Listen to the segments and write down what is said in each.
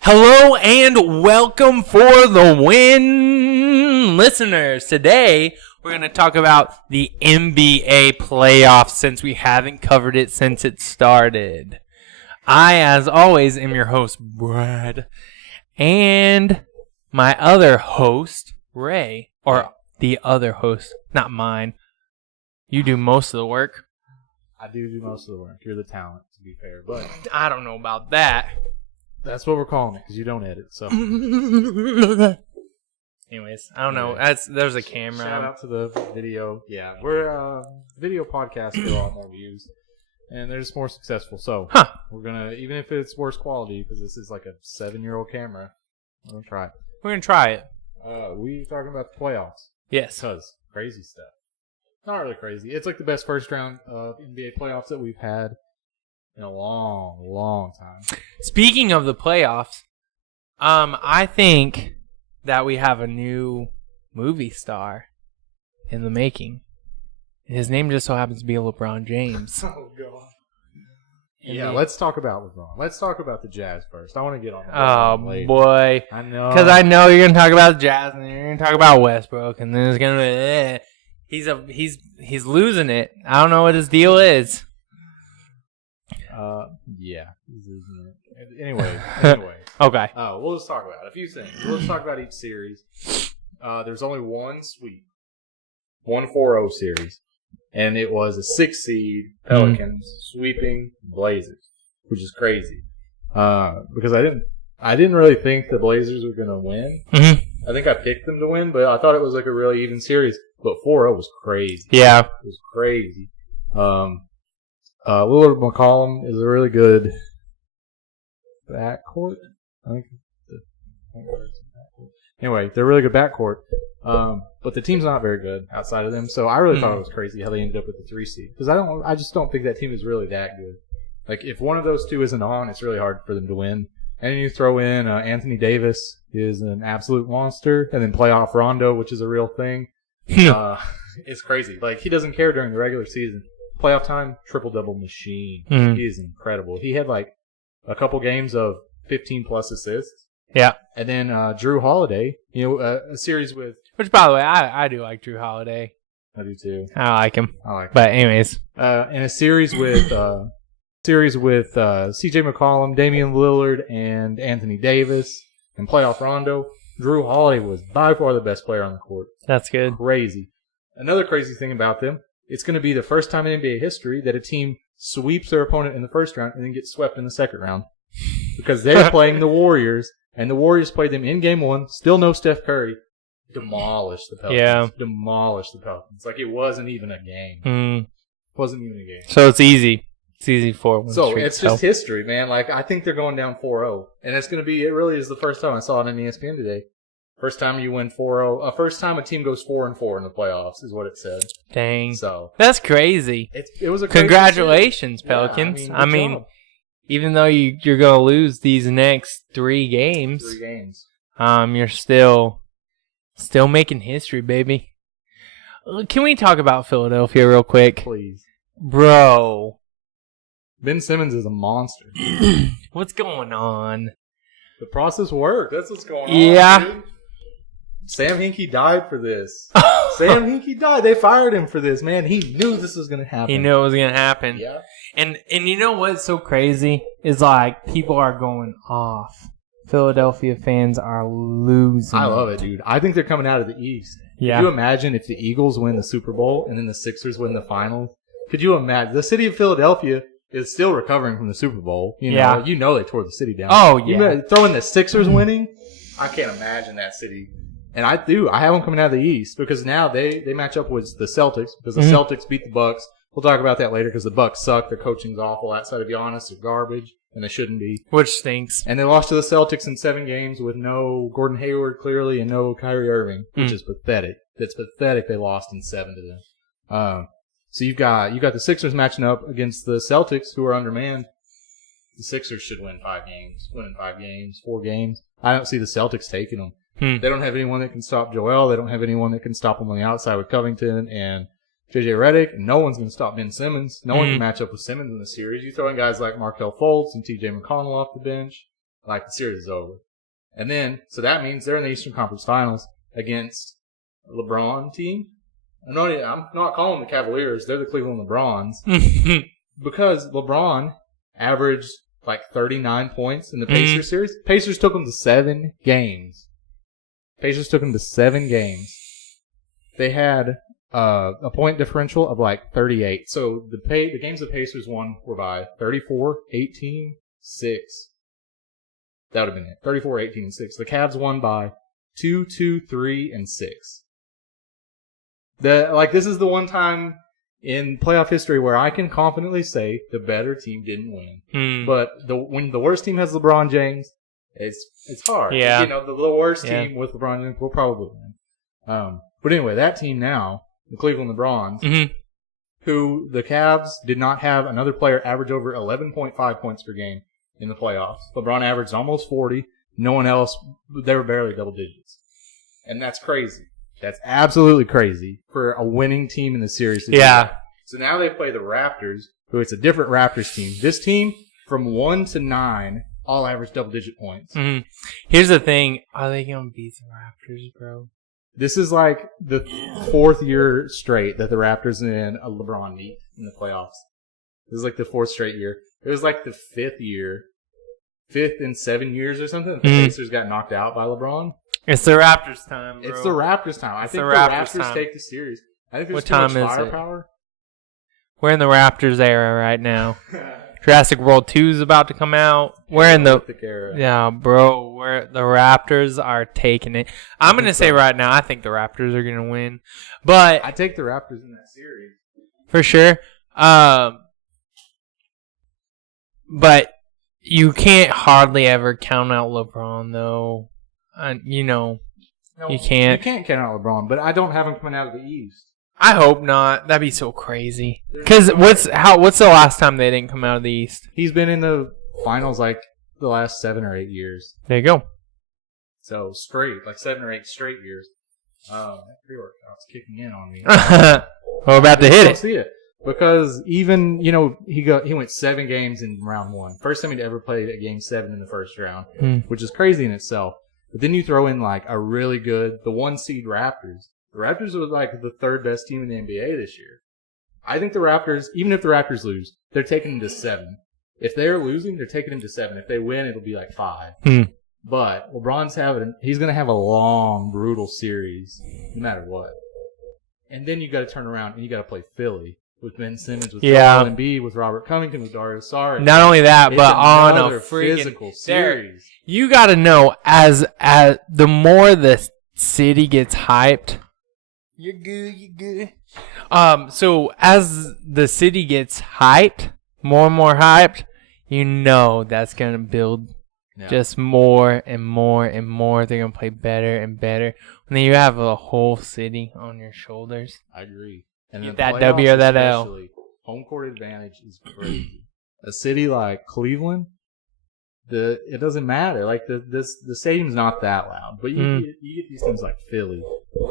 Hello and welcome for the win, listeners. Today, we're going to talk about the NBA playoffs since we haven't covered it since it started. I, as always, am your host, Brad, and my other host, Ray, or the other host, not mine. You do most of the work. I do most of the work. You're the talent, to be fair, but I don't know about that. that's what we're calling it because you don't edit. So, anyways, I don't know. There's a camera. Shout out to the video. Yeah, we're video podcasts get a lot more views, and they're just more successful. So, we're gonna, even if it's worse quality, because this is like a 7-year-old camera, we're gonna try it. We're gonna try it. We talking about the playoffs? Yes. Because crazy stuff. Not really crazy. It's like the best first round of NBA playoffs that we've had in a long, long time. Speaking of the playoffs, I think that we have a new movie star in the making. His name just so happens to be LeBron James. Oh, God. Yeah, let's talk about LeBron. Let's talk about the Jazz first. I want to get on LeBron later. Boy. I know. Because I know you're going to talk about the Jazz, and then you're going to talk about Westbrook, and then it's going to be, he's losing it. I don't know what his deal is. Yeah. Anyway. Okay. We'll just talk about a few things. We'll just talk about each series. There's only one sweep. 1-4-0 series. And it was a 6 seed Pelicans sweeping Blazers, which is crazy. Because I didn't really think the Blazers were going to win. Mm-hmm. I think I picked them to win, but I thought it was like a really even series. But 4-0 was crazy. Yeah. It was crazy. Lillard McCollum is a really good backcourt. Anyway, they're a really good backcourt. But the team's not very good outside of them. So I really thought it was crazy how they ended up with the 3 seed. Because I just don't think that team is really that good. Like, if one of those two isn't on, it's really hard for them to win. And then you throw in Anthony Davis is an absolute monster. And then playoff Rondo, which is a real thing. It's crazy. Like, he doesn't care during the regular season. Playoff time, triple-double machine. He is incredible. He had, like, a couple games of 15-plus assists. Yeah. And then Drew Holiday, a series with... Which, by the way, I do like Drew Holiday. I do, too. I like him. But anyways. In a series with C.J. McCollum, Damian Lillard, and Anthony Davis, and playoff Rondo, Drew Holiday was by far the best player on the court. That's good. Crazy. Another crazy thing about them, it's going to be the first time in NBA history that a team sweeps their opponent in the first round and then gets swept in the second round. Because they're playing the Warriors, and the Warriors played them in Game 1, still no Steph Curry, demolished the Pelicans. Yeah. Demolished the Pelicans. Like, it wasn't even a game. Wasn't even a game. So it's easy. It's easy for them. So it's just history, man. Like, I think they're going down 4-0. And it's going to be, it really is the first time I saw it on ESPN today. First time you win 4-0. First time a team goes 4-4 in the playoffs is what it said. Dang. So that's crazy. It was a crazy Congratulations, series. Pelicans. Yeah, I mean even though you're going to lose these next 3 games. You're still making history, baby. Can we talk about Philadelphia real quick? Please. Bro. Ben Simmons is a monster. What's going on? The process worked. That's what's going on. Yeah. Dude. Sam Hinkie died for this. Sam Hinkie died. They fired him for this, man. He knew this was going to happen. He knew it was going to happen. Yeah. And you know what's so crazy is like people are going off. Philadelphia fans are losing. I love it, dude. I think they're coming out of the East. Yeah. Could you imagine if the Eagles win the Super Bowl and then the Sixers win the finals? Could you imagine? The city of Philadelphia is still recovering from the Super Bowl. You know they tore the city down. Oh, yeah. You throwing the Sixers winning? I can't imagine that city. And I have them coming out of the East because now they match up with the Celtics because the Celtics beat the Bucks. We'll talk about that later because the Bucks suck. Their coaching's awful. Outside of Giannis, they're garbage, and they shouldn't be. Which stinks. And they lost to the Celtics in 7 games with no Gordon Hayward, clearly, and no Kyrie Irving, which is pathetic. It's pathetic they lost in 7 to them. So you got the Sixers matching up against the Celtics, who are undermanned. The Sixers should win 5 games, 4 games. I don't see the Celtics taking them. They don't have anyone that can stop Joel. They don't have anyone that can stop them on the outside with Covington and J.J. Redick. And no one's going to stop Ben Simmons. No one can match up with Simmons in the series. You throw in guys like Markelle Fultz and T.J. McConnell off the bench. like the series is over. And then, so that means they're in the Eastern Conference Finals against a LeBron team. I'm not calling them the Cavaliers. They're the Cleveland LeBrons. Because LeBron averaged like 39 points in the Pacers series. Pacers took them to 7 games. They had a point differential of like 38. So the games the Pacers won were by 34, 18, 6. That would have been it. 34, 18, and 6. The Cavs won by 2, 2, 3, and 6. This is the one time in playoff history where I can confidently say the better team didn't win. But when the worst team has LeBron James, it's hard. Yeah. The worst team with LeBron James will probably win. But anyway, that team now, the Cleveland LeBrons, who the Cavs did not have another player average over 11.5 points per game in the playoffs. LeBron averaged almost 40. No one else, they were barely double digits. And that's crazy. That's absolutely crazy for a winning team in the series. Yeah. So now they play the Raptors, who it's a different Raptors team. This team, from 1 to 9, all average double-digit points. Here's the thing. Are they going to beat the Raptors, bro? This is like the 4th year straight that the Raptors and LeBron meet in the playoffs. This is like the 4th straight year. It was like the 5th year, 5th in 7 years or something, that the Pacers got knocked out by LeBron. It's the Raptors time, bro. It's the Raptors time. I think the Raptors take the series. I think there's too much firepower. We're in the Raptors era right now. Jurassic World 2 is about to come out. We're in the era. Yeah, bro. The Raptors are taking it. I'm going to say right now, I think the Raptors are going to win. But I take the Raptors in that series. For sure. But you can't hardly ever count out LeBron, though. You can't. You can't count out LeBron, but I don't have him coming out of the East. I hope not. That'd be so crazy. Because what's the last time they didn't come out of the East? He's been in the finals like the last 7 or 8 years. There you go. So straight, like 7 or 8 straight years. That pre-workout's kicking in on me. We're about to hit it. See it. Because even, he went 7 games in round 1. First time he'd ever played a game 7 in the first round, which is crazy in itself. But then you throw in like a really good, the 1 seed Raptors. The Raptors were like the 3rd best team in the NBA this year. I think the Raptors, even if the Raptors lose, they're taking them to 7. If they're losing, they're taking them to 7. If they win, it'll be like 5. But LeBron's he's going to have a long, brutal series, no matter what. And then you got to turn around and you got to play Philly with Ben Simmons, with Joel Embiid, with Robert Covington, with Dario Saric. Not only that, but on a physical series. You got to know, as the more the city gets hyped, you're good. So as the city gets hyped, more and more hyped, that's going to build just more and more and more. They're going to play better and better. And then you have a whole city on your shoulders. I agree. And get that W or that L. Home court advantage is crazy. A city like Cleveland, it doesn't matter. Like the stadium's not that loud, but you get these teams like Philly,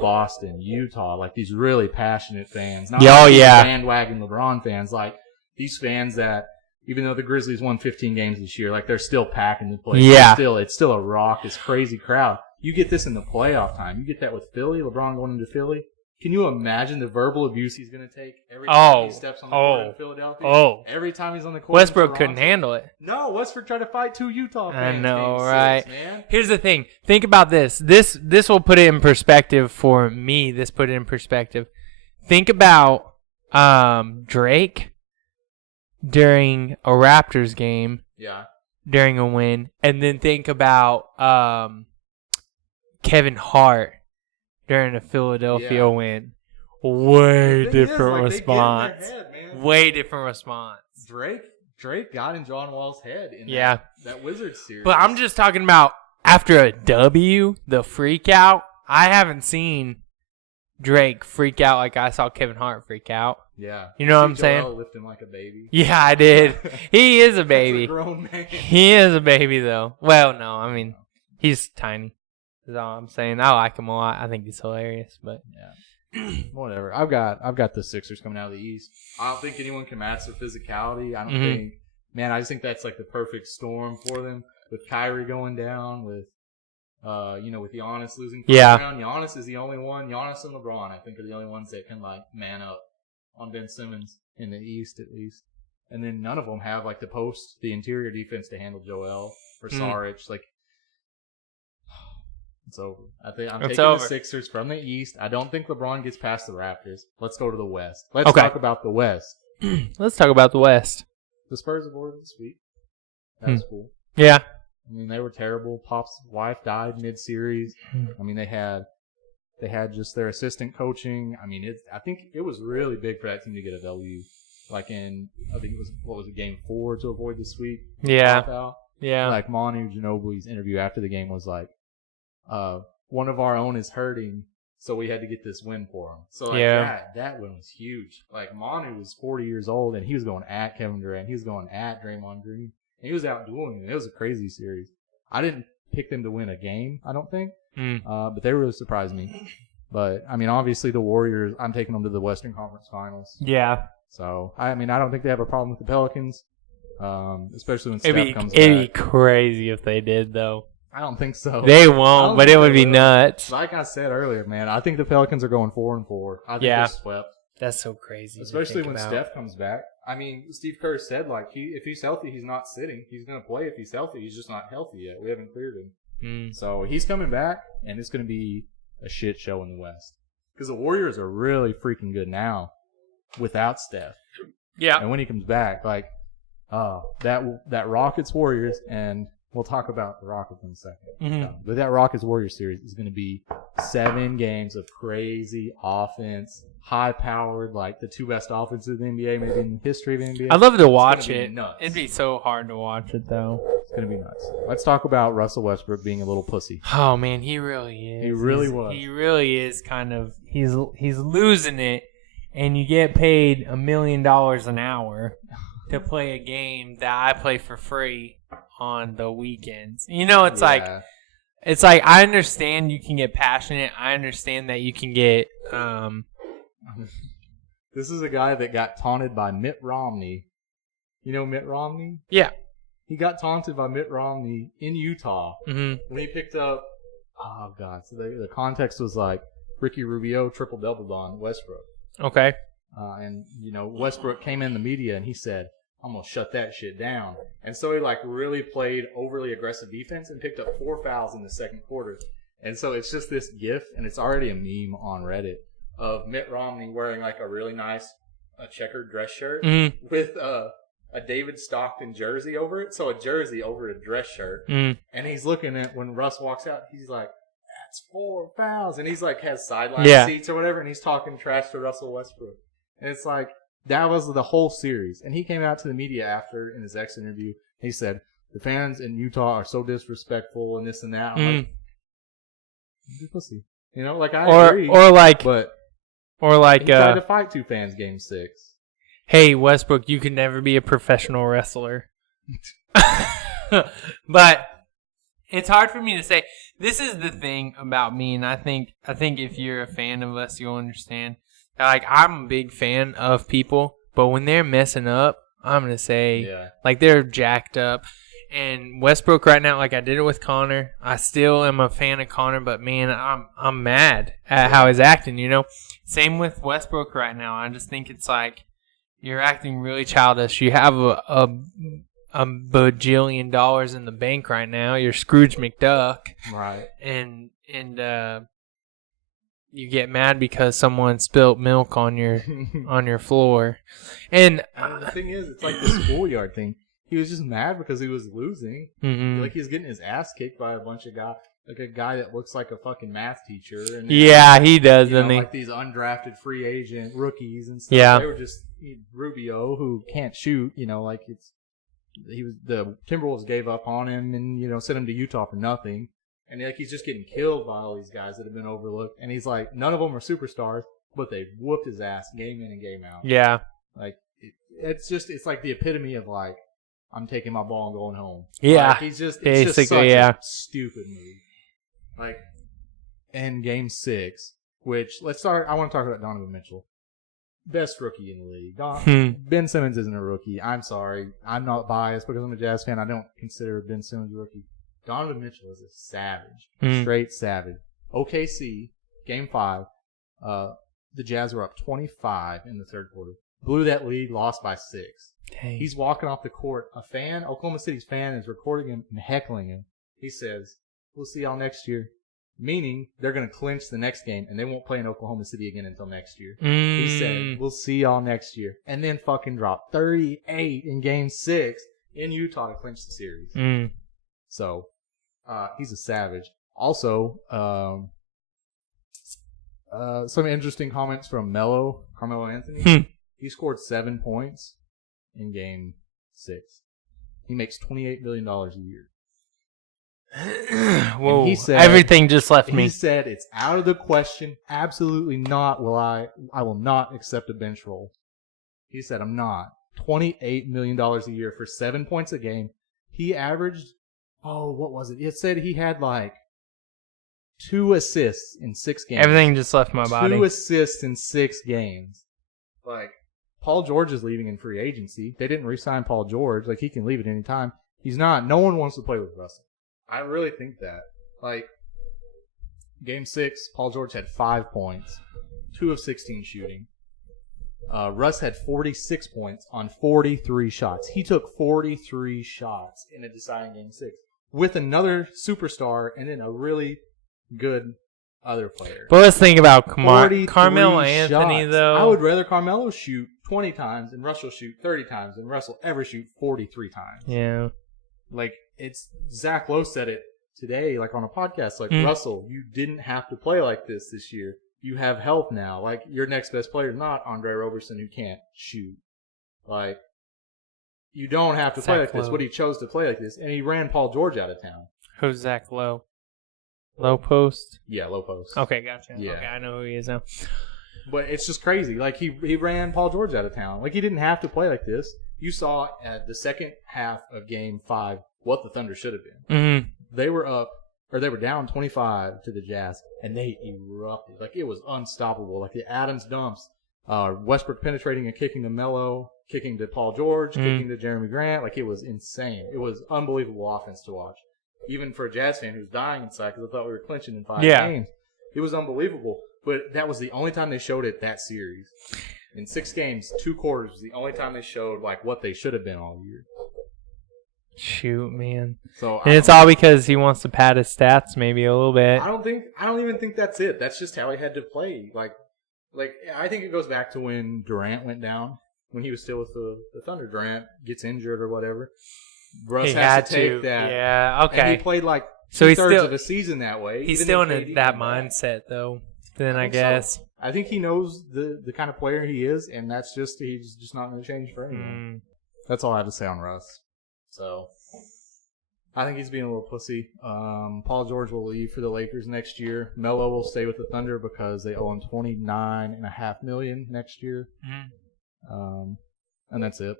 Boston, Utah, like these really passionate fans. Not bandwagon LeBron fans, like these fans that even though the Grizzlies won 15 games this year, like they're still packing the place. Yeah, it's still a raucous, crazy crowd. You get this in the playoff time. You get that with Philly, LeBron going into Philly. Can you imagine the verbal abuse he's going to take every time he steps on the court in Philadelphia? Every time he's on the court. Westbrook couldn't handle it. No, Westbrook tried to fight 2 Utah fans. I know, right? 6, man. Here's the thing. Think about this. This will put it in perspective for me. Think about Drake during a Raptors game. Yeah. During a win. And then think about Kevin Hart during a Philadelphia win. Way different response. Way different response. Drake got in John Wall's head in that Wizards series. But I'm just talking about after a W, the freak out. I haven't seen Drake freak out like I saw Kevin Hart freak out. Yeah. You know what I'm saying? Joel lift him like a baby. Yeah, I did. He is a baby. He's a grown man. He is a baby, though. Well, no, I mean, he's tiny. That's all I'm saying. I like him a lot. I think he's hilarious, but whatever. I've got the Sixers coming out of the East. I don't think anyone can match the physicality. I don't think. Man, I just think that's like the perfect storm for them. with Kyrie going down, with with Giannis losing Yeah. round. Giannis is the only one. Giannis and LeBron, I think, are the only ones that can like man up on Ben Simmons in the East at least. And then none of them have like the interior defense to handle Joel or Saric. Like it's over. I'm taking the Sixers from the East. I don't think LeBron gets past the Raptors. Let's go to the West. Let's talk about the West. Let's talk about the West. The Spurs avoided the sweep. That was cool. Yeah. I mean, they were terrible. Pop's wife died mid-series. I mean, they had just their assistant coaching. I mean, I think it was really big for that team to get a W. Like I think it was game 4 to avoid the sweep? Yeah. Yeah. Like Manu Ginobili's interview after the game was like, one of our own is hurting, so we had to get this win for him. So like that win was huge. Like Manu was 40 years old and he was going at Kevin Durant. He was going at Draymond Green. And he was outdoing them. It was a crazy series. I didn't pick them to win a game, I don't think. But they really surprised me. But I mean, obviously the Warriors, I'm taking them to the Western Conference Finals. Yeah. So I mean, I don't think they have a problem with the Pelicans, especially when Steph comes back. It'd be crazy if they did, though. I don't think so. They won't, but it would be nuts. Like I said earlier, man, I think the Pelicans are going 4-4. I think they're swept. That's so crazy. Especially when Steph comes back. I mean, Steve Kerr said, like, if he's healthy, he's not sitting. He's going to play if he's healthy. He's just not healthy yet. We haven't cleared him. So he's coming back, and it's going to be a shit show in the West. Because the Warriors are really freaking good now without Steph. Yeah. And when he comes back, like, that Rockets-Warriors, and we'll talk about the Rockets in a second. But that Rockets-Warriors series is going to be 7 games of crazy offense, high-powered, like the 2 best offenses in the NBA, maybe in the history of the NBA. I'd love to watch it. Nuts. It'd be so hard to watch it, though. It's going to be nuts. Let's talk about Russell Westbrook being a little pussy. Oh, man, he really is. He really is kind of – he's losing it, and you get paid $1 million an hour to play a game that I play for free on the weekends. It's like I understand you can get passionate. I understand that you can get This is a guy that got taunted by Mitt Romney. You know Mitt Romney? Yeah. He got taunted by Mitt Romney in Utah when he picked up so the context was like Ricky Rubio triple-doubled on Westbrook. Okay. And Westbrook came in the media and he said, I'm going to shut that shit down. And so he like really played overly aggressive defense and picked up 4 fouls in the second quarter. And so it's just this gif, and it's already a meme on Reddit, of Mitt Romney wearing like a really nice checkered dress shirt with a David Stockton jersey over it. So a jersey over a dress shirt. And he's looking at when Russ walks out, he's like, that's 4 fouls. And he's like has sideline seats or whatever, and he's talking trash to Russell Westbrook. And it's like, that was the whole series. And he came out to the media after in his ex interview. He said, the fans in Utah are so disrespectful and this and that. I'm like, you're pussy. Like I agree. Or like he tried to fight 2 fans game 6. Hey, Westbrook, you can never be a professional wrestler. But it's hard for me to say. This is the thing about me, and I think if you're a fan of us, you'll understand. Like, I'm a big fan of people, but when they're messing up, I'm going to say, like, they're jacked up. And Westbrook right now, like I did it with Connor, I still am a fan of Connor, but, man, I'm mad at how he's acting, Same with Westbrook right now. I just think it's like you're acting really childish. You have a bajillion dollars in the bank right now. You're Scrooge McDuck. Right. And you get mad because someone spilt milk on your floor. And the thing is, it's like the schoolyard thing. He was just mad because he was losing. Like he was getting his ass kicked by a bunch of guys, like a guy that looks like a fucking math teacher. And then, he does, doesn't he? Like these undrafted free agent rookies and stuff. Yeah. They were just Rubio, who can't shoot. Like the Timberwolves gave up on him and sent him to Utah for nothing. And he's just getting killed by all these guys that have been overlooked. And he's like, none of them are superstars, but they whooped his ass game in and game out. Yeah. Like, it's like the epitome of like, I'm taking my ball and going home. Yeah. Like, it's just such a stupid move. Like, in game 6, which, I want to talk about Donovan Mitchell. best rookie in the league. Ben Simmons isn't a rookie. I'm sorry. I'm not biased because I'm a Jazz fan. I don't consider Ben Simmons a rookie. Donovan Mitchell is a savage. Straight savage. OKC, Game 5. The Jazz were up 25 in the third quarter. Blew that lead, lost by 6. Dang. He's walking off the court. Oklahoma City's fan, is recording him and heckling him. He says, "We'll see y'all next year." Meaning, they're going to clinch the next game, and they won't play in Oklahoma City again until next year. He said, "We'll see y'all next year." And then fucking dropped 38 in Game 6 in Utah to clinch the series. So, he's a savage. Also, some interesting comments from Carmelo Anthony. He scored 7 points in Game 6. He makes $28 million a year. Whoa! He said, everything just left me. He said it's out of the question. Absolutely not. I will not accept a bench role. He said I'm not. $28 million a year for 7 points a game. He averaged. Oh, what was it? It said he had like 2 assists in 6 games. Everything just left my body. 2 assists in 6 games. Like Paul George is leaving in free agency. They didn't re-sign Paul George. Like he can leave at any time. He's not. No one wants to play with Russell. I really think that. Like, Game 6, Paul George had 5 points, 2 of 16 shooting. Russ had 46 points on 43 shots. He took 43 shots in a deciding Game 6 with another superstar and then a really good other player. But let's think about Carmelo Anthony, shots. though. I would rather Carmelo shoot 20 times and Russell shoot 30 times and Russell ever shoot 43 times. Yeah. Like, it's Zach Lowe said it today, like on a podcast, like, Russell, you didn't have to play like this year. You have help now. Like, your next best player is not Andre Roberson who can't shoot. Like, you don't have to play like this. But he chose to play like this, and he ran Paul George out of town. Who's Zach Lowe? Low post? Yeah, low post. Okay, gotcha. Yeah. Okay, I know who he is now. But it's just crazy. Like, he ran Paul George out of town. Like, he didn't have to play like this. You saw at the second half of Game 5 what the Thunder should have been. They were down 25 to the Jazz, and they erupted. Like, it was unstoppable. Like, the Adams dumps, Westbrook penetrating and kicking to Melo, kicking to Paul George, kicking to Jeremy Grant. Like, it was insane. It was unbelievable offense to watch. Even for a Jazz fan who's dying inside because I thought we were clinching in 5 games. It was unbelievable. But that was the only time they showed it that series. In 6 games, 2 quarters was the only time they showed like what they should have been all year. Shoot, man. So and it's all because he wants to pad his stats maybe a little bit. I don't even think that's it. That's just how he had to play. Like I think it goes back to when Durant went down, when he was still with the Thunder. Durant gets injured or whatever. Russ has to take that. Yeah, okay. And he played like so 2/3 of a season that way. He's still in that mindset though. Then I guess. So. I think he knows the kind of player he is, and he's just not going to change for anyone. That's all I have to say on Russ. So, I think he's being a little pussy. Paul George will leave for the Lakers next year. Melo will stay with the Thunder because they owe him $29.5 million next year. And that's it.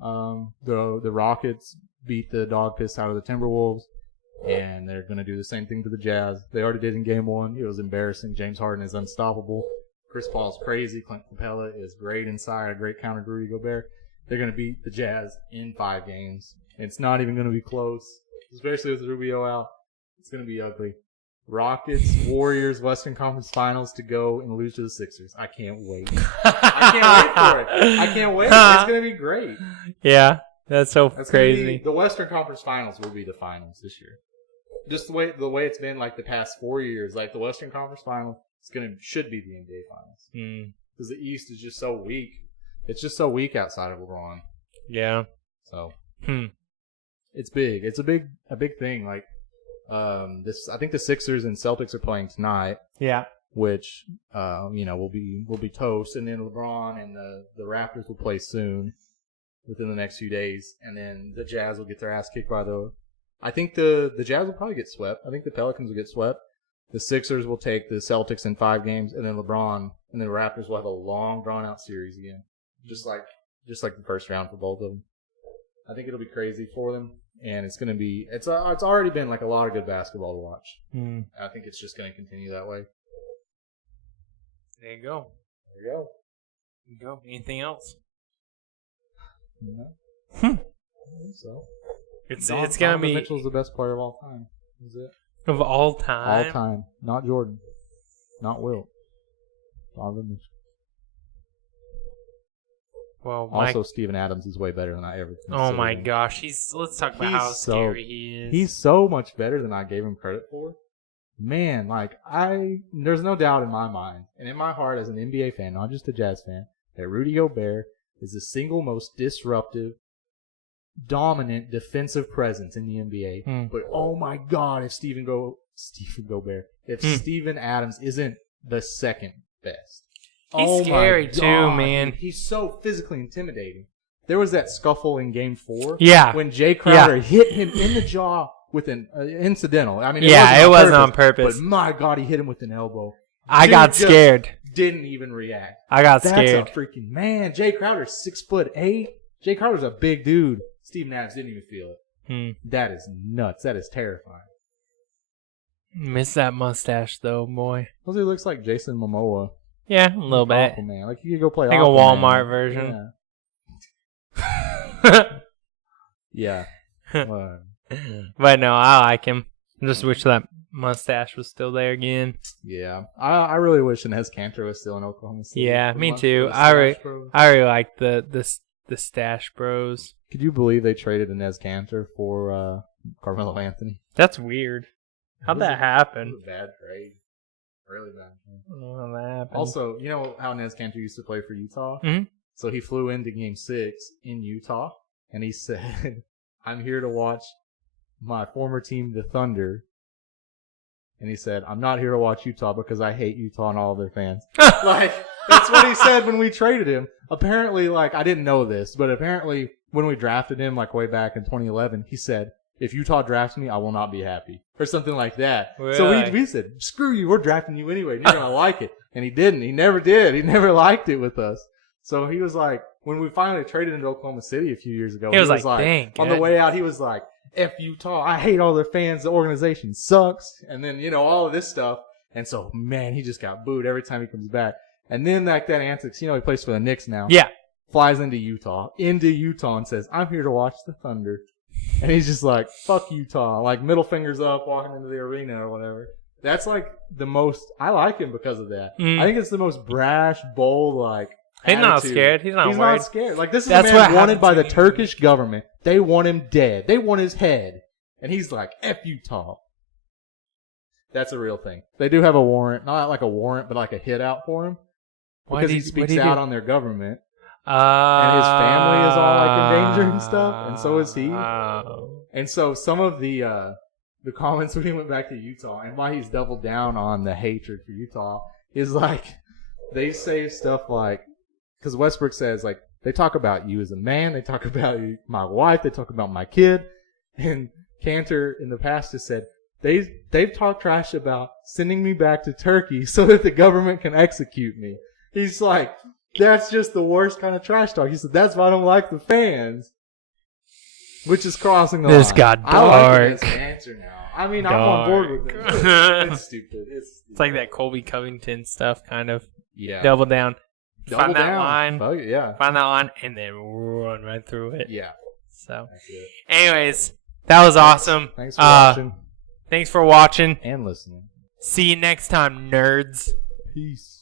The Rockets beat the dog piss out of the Timberwolves, and they're going to do the same thing to the Jazz. They already did in Game 1. It was embarrassing. James Harden is unstoppable. Chris Paul's crazy. Clint Capella is great inside. A great counter to Rudy Gobert. They're going to beat the Jazz in 5 games. It's not even going to be close, especially with Rubio out. It's going to be ugly. Rockets, Warriors, Western Conference Finals to go and lose to the Sixers. I can't wait. I can't wait for it. I can't wait. It's going to be great. Yeah, that's crazy. The Western Conference Finals will be the finals this year. Just the way it's been like the past 4 years. Like the Western Conference Final should be the NBA Finals. Because the East is just so weak. It's just so weak outside of LeBron. Yeah. So it's big. It's a big thing. Like I think the Sixers and Celtics are playing tonight. Yeah. Which will be toast, and then LeBron and the Raptors will play soon, within the next few days, and then the Jazz will get their ass kicked by I think the Jazz will probably get swept. I think the Pelicans will get swept. The Sixers will take the Celtics in 5 games, and then LeBron and the Raptors will have a long drawn out series again. Just like the first round for both of them. I think it'll be crazy for them, and it's going to be. It's already been like a lot of good basketball to watch. I think it's just going to continue that way. There you go. There you go. Go. Anything else? No. I think so. It's gonna Donovan be Mitchell's the best player of all time. Is it? of all time. All time. Not Jordan. Not Wilt. Donovan Mitchell. Well, Also, Steven Adams is way better than I ever considered. oh my him. gosh, let's talk about how scary he is. He's so much better than I gave him credit for. Man, there's no doubt in my mind and in my heart as an NBA fan, not just a Jazz fan, that Rudy Gobert is the single most disruptive, dominant defensive presence in the NBA. But oh my God, if Steven Gobert, if Steven Adams isn't the second best. He's scary too, man. He's so physically intimidating. There was that scuffle in Game 4. Yeah. When Jay Crowder hit him in the jaw with an incidental. I mean, it wasn't on purpose. But my God, he hit him with an elbow. I got scared. Didn't even react. I got scared. That's a freaking man. Jay Crowder's 6'8". Jay Crowder's a big dude. Steven Adams didn't even feel it. That is nuts. That is terrifying. Miss that mustache though, boy. Also, he looks like Jason Momoa. Yeah, a little bit. Aquaman. Like, you could go play like Aquaman. a Walmart version. Yeah. But no, I like him. I just wish that mustache was still there again. Yeah. I really wish Inez Cantor was still in Oklahoma City. Yeah, me too. I really like the Stash Bros. Could you believe they traded Inez Cantor for Carmelo Anthony? That's weird. How'd that happen? It was a bad trade. Really bad. I don't know how that happened. Also, you know how Inez Cantor used to play for Utah? Mm-hmm. So he flew into Game 6 in Utah, and he said, I'm here to watch my former team, the Thunder. And he said, I'm not here to watch Utah because I hate Utah and all of their fans. That's what he said when we traded him. Apparently, I didn't know this, but apparently when we drafted him, way back in 2011, he said, if Utah drafts me, I will not be happy. Or something like that. Really? So we said, screw you, we're drafting you anyway. You're going to like it. And he didn't. He never did. He never liked it with us. So he was like, when we finally traded into Oklahoma City a few years ago, he was like, dang. On the way out, he was like, F Utah, I hate all their fans, the organization sucks. And then, all of this stuff. And so, man, he just got booed every time he comes back. And then that antics, he plays for the Knicks now. Yeah. Flies into Utah and says, I'm here to watch the Thunder. And he's just like, fuck Utah. Middle fingers up, walking into the arena or whatever. That's the most, I like him because of that. I think it's the most brash, bold, he's attitude. not scared. He's not worried. Not scared. This is a man wanted by the Turkish government. They want him dead. They want his head. And he's like, F Utah. That's a real thing. They do have a warrant. Not like a warrant, but a hit out for him. Because he speaks out on their government. And his family is all in danger and stuff, and so is he. And so some of the comments when he went back to Utah and why he's doubled down on the hatred for Utah is they say stuff because Westbrook says they talk about you as a man, they talk about my wife, they talk about my kid, and Cantor in the past has said they've talked trash about sending me back to Turkey so that the government can execute me. He's like, that's just the worst kind of trash talk. He said, that's why I don't like the fans. Which is crossing the line. This got dark. I like it as an answer now. I mean, I'm on board with it. It's stupid. It's like that Colby Covington stuff, kind of. Yeah. Double down. Find that line. Oh, yeah. Find that line and then run right through it. Yeah. So, that's it. Anyways, that was awesome. Thanks for watching. Thanks for watching. And listening. See you next time, nerds. Peace.